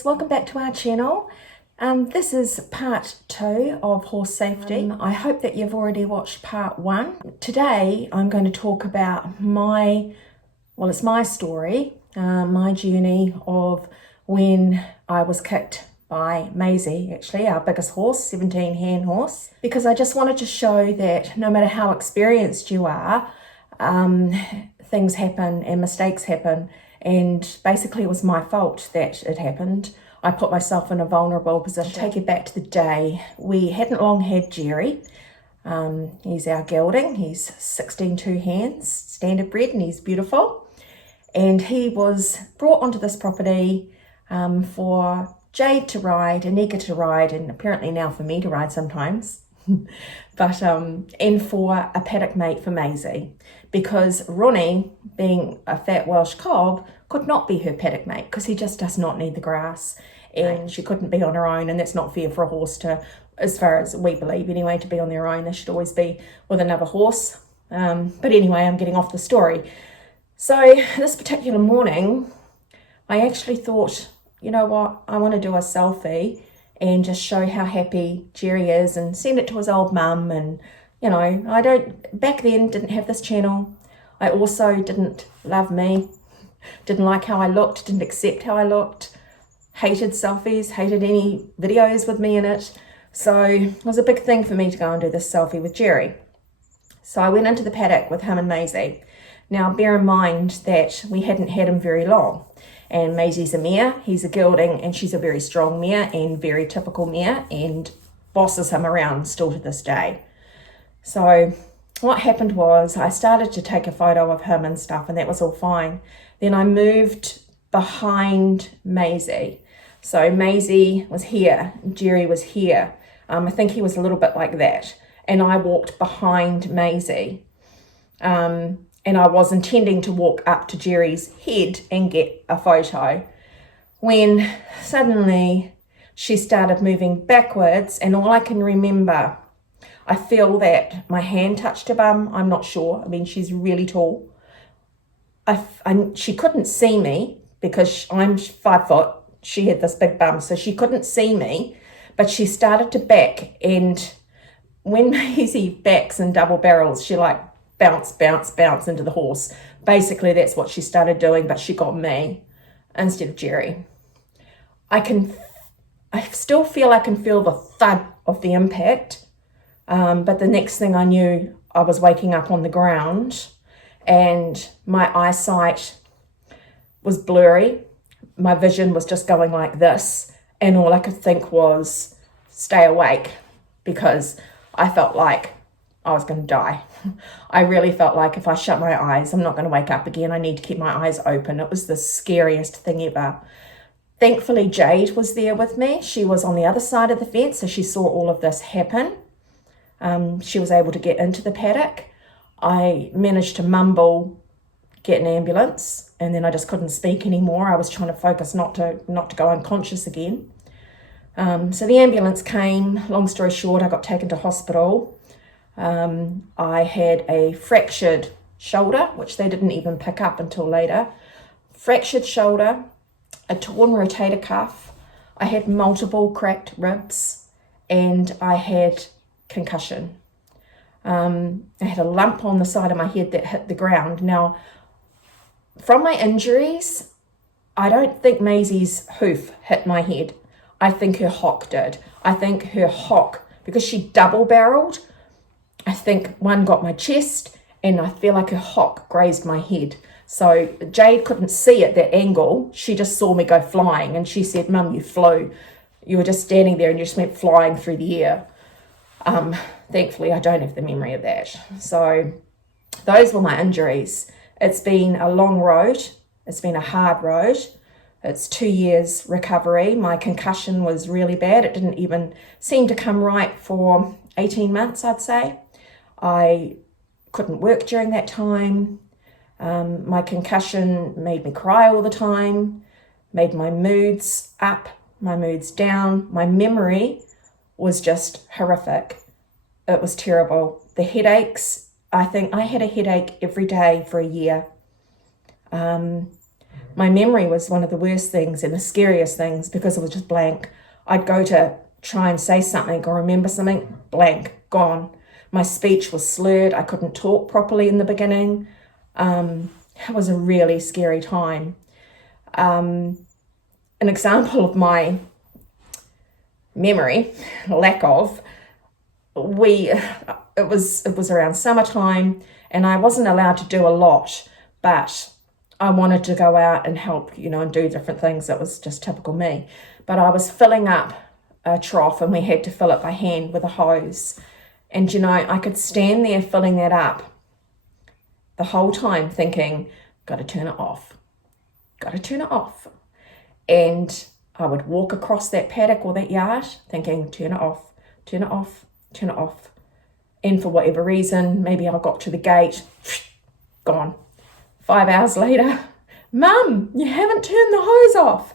guys, welcome back to our channel. This is part 2 of horse safety. I hope that you've already watched part 1. Today I'm going to talk about it's my story, my journey of when I was kicked by Maisie, actually our biggest horse, 17 hand horse, because I just wanted to show that no matter how experienced you are, things happen and mistakes happen. And basically it was my fault that it happened. I put myself in a vulnerable position. I'll take you back to the day. We hadn't long had Jerry. He's our gelding. He's 16 two hands, standard bred, and he's beautiful. And he was brought onto this property for Jade to ride, Anika to ride, and apparently now for me to ride sometimes. But and for a paddock mate for Maisie, because Ronnie, being a fat Welsh cob, could not be her paddock mate because he just does not need the grass, and she couldn't be on her own, and that's not fair for a horse to, as far as we believe anyway, to be on their own. They should always be with another horse. But anyway, I'm getting off the story. So this particular morning, I actually thought, you know what, I want to do a selfie and just show how happy Jerry is and send it to his old mum. And, you know, back then didn't have this channel. I also didn't love me, didn't like how I looked, didn't accept how I looked, hated selfies, hated any videos with me in it. So it was a big thing for me to go and do this selfie with Jerry. So I went into the paddock with him and Maisie. Now bear in mind that we hadn't had him very long. And Maisie's a mare, he's a gelding, and she's a very strong mare and very typical mare and bosses him around still to this day. So what happened was I started to take a photo of him and stuff, and that was all fine. Then I moved behind Maisie. So Maisie was here, Jerry was here. I think he was a little bit like that. And I walked behind Maisie. And I was intending to walk up to Jerry's head and get a photo, when suddenly she started moving backwards, and all I can remember, I feel that my hand touched her bum. I'm not sure. I mean, she's really tall. She couldn't see me because I'm 5 foot. She had this big bum, so she couldn't see me, but she started to back. And when Maisie backs and double barrels, she like bounce, bounce, bounce into the horse. Basically, that's what she started doing, but she got me instead of Jerry. I still feel I can feel the thud of the impact, but the next thing I knew, I was waking up on the ground and my eyesight was blurry. My vision was just going like this, and all I could think was stay awake, because I felt like I was going to die. I really felt like if I shut my eyes, I'm not going to wake up again. I need to keep my eyes open. It was the scariest thing ever. Thankfully, Jade was there with me. She was on the other side of the fence, so she saw all of this happen. She was able to get into the paddock. I managed to mumble, get an ambulance, and then I just couldn't speak anymore. I was trying to focus not to go unconscious again. So the ambulance came. Long story short, I got taken to hospital. I had a fractured shoulder, which they didn't even pick up until later. Fractured shoulder, a torn rotator cuff. I had multiple cracked ribs, and I had concussion. I had a lump on the side of my head that hit the ground. Now, from my injuries, I don't think Maisie's hoof hit my head. I think her hock did. I think her hock, because she double barreled, I think one got my chest, and I feel like her hock grazed my head. So Jade couldn't see at that angle. She just saw me go flying, and she said, "Mum, you flew. You were just standing there and you just went flying through the air." Thankfully, I don't have the memory of that. So those were my injuries. It's been a long road. It's been a hard road. It's 2 years recovery. My concussion was really bad. It didn't even seem to come right for 18 months, I'd say. I couldn't work during that time. My concussion made me cry all the time, made my moods up, my moods down. My memory was just horrific. It was terrible. The headaches, I think I had a headache every day for a year. my memory was one of the worst things and the scariest things because it was just blank. I'd go to try and say something or remember something, blank, gone. My speech was slurred. I couldn't talk properly in the beginning. It was a really scary time. An example of my memory, lack of, it was around summertime and I wasn't allowed to do a lot, but I wanted to go out and help, and do different things. That was just typical me. But I was filling up a trough and we had to fill it by hand with a hose. And, I could stand there filling that up the whole time thinking, got to turn it off, got to turn it off. And I would walk across that paddock or that yard thinking, turn it off, turn it off, turn it off. And for whatever reason, maybe I got to the gate, gone. 5 hours later, Mum, you haven't turned the hose off.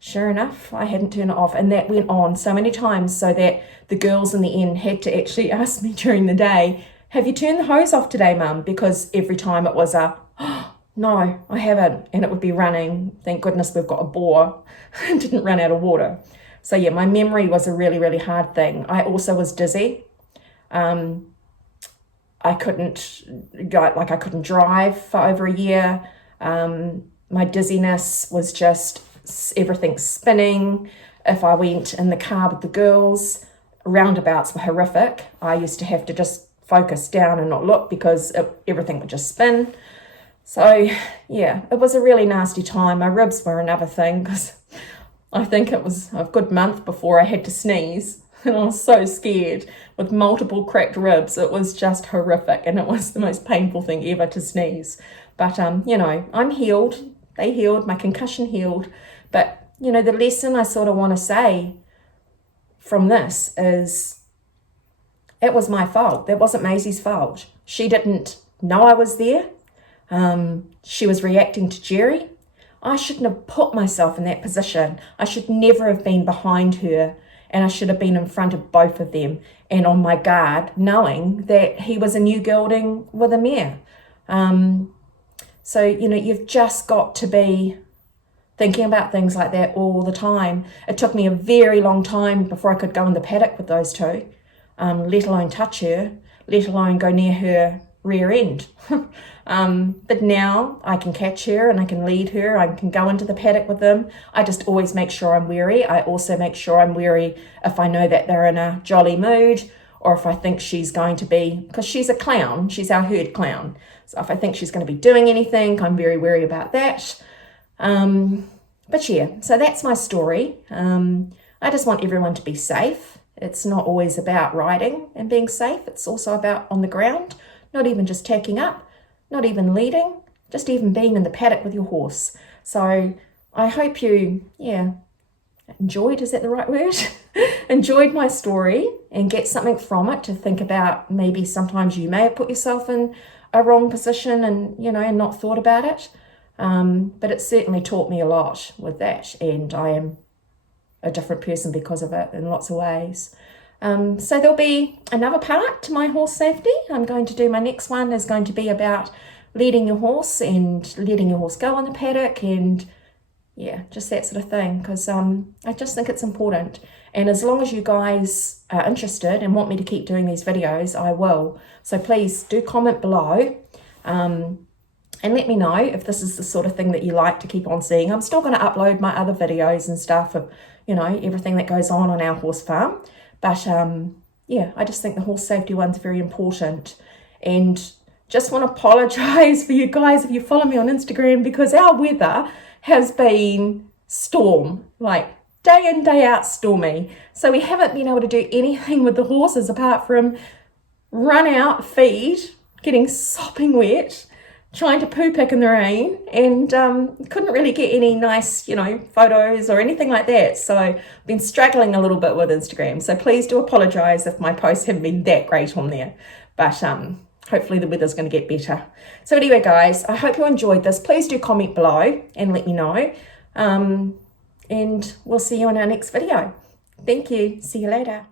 Sure enough, I hadn't turned it off. And that went on so many times so that the girls in the inn had to actually ask me during the day, have you turned the hose off today, Mum? Because every time it was no, I haven't. And it would be running. Thank goodness we've got a bore. It didn't run out of water. So yeah, my memory was a really, really hard thing. I also was dizzy. I couldn't drive for over a year. My dizziness was just everything spinning. If I went in the car with the girls, roundabouts were horrific. I used to have to just focus down and not look because everything would just spin. So yeah, it was a really nasty time. My ribs were another thing because I think it was a good month before I had to sneeze. And I was so scared with multiple cracked ribs. It was just horrific and it was the most painful thing ever to sneeze. But, I'm healed. They healed. My concussion healed. But, the lesson I sort of want to say from this is it was my fault. That wasn't Maisie's fault. She didn't know I was there. She was reacting to Jerry. I shouldn't have put myself in that position. I should never have been behind her. And I should have been in front of both of them and on my guard, knowing that he was a new gelding with a mare. So, you've just got to be thinking about things like that all the time. It took me a very long time before I could go in the paddock with those two, let alone touch her, let alone go near her rear end. But now I can catch her and I can lead her. I can go into the paddock with them. I just always make sure I'm wary. I also make sure I'm wary if I know that they're in a jolly mood or if I think she's going to be, because she's a clown, she's our herd clown. So if I think she's going to be doing anything, I'm very wary about that. But yeah, so that's my story. I just want everyone to be safe. It's not always about riding and being safe. It's also about on the ground, not even just tacking up, not even leading, just even being in the paddock with your horse. So I hope you, enjoyed, is that the right word? Enjoyed my story and get something from it to think about. Maybe sometimes you may have put yourself in a wrong position and, and not thought about it. But it certainly taught me a lot with that. And I am a different person because of it in lots of ways. So there'll be another part to my horse safety. I'm going to do my next one is going to be about leading your horse and letting your horse go on the paddock and just that sort of thing, because I just think it's important. And as long as you guys are interested and want me to keep doing these videos, I will. So please do comment below and let me know if this is the sort of thing that you like to keep on seeing. I'm still going to upload my other videos and stuff of, everything that goes on our horse farm. But I just think the horse safety one's very important. And just want to apologize for you guys if you follow me on Instagram, because our weather has been storm, like day in, day out stormy. So we haven't been able to do anything with the horses apart from run out, feed, getting sopping wet, trying to poo pick in the rain, and couldn't really get any nice, photos or anything like that. So I've been struggling a little bit with Instagram. So please do apologize if my posts haven't been that great on there. But hopefully the weather's going to get better. So anyway, guys, I hope you enjoyed this. Please do comment below and let me know. And we'll see you in our next video. Thank you. See you later.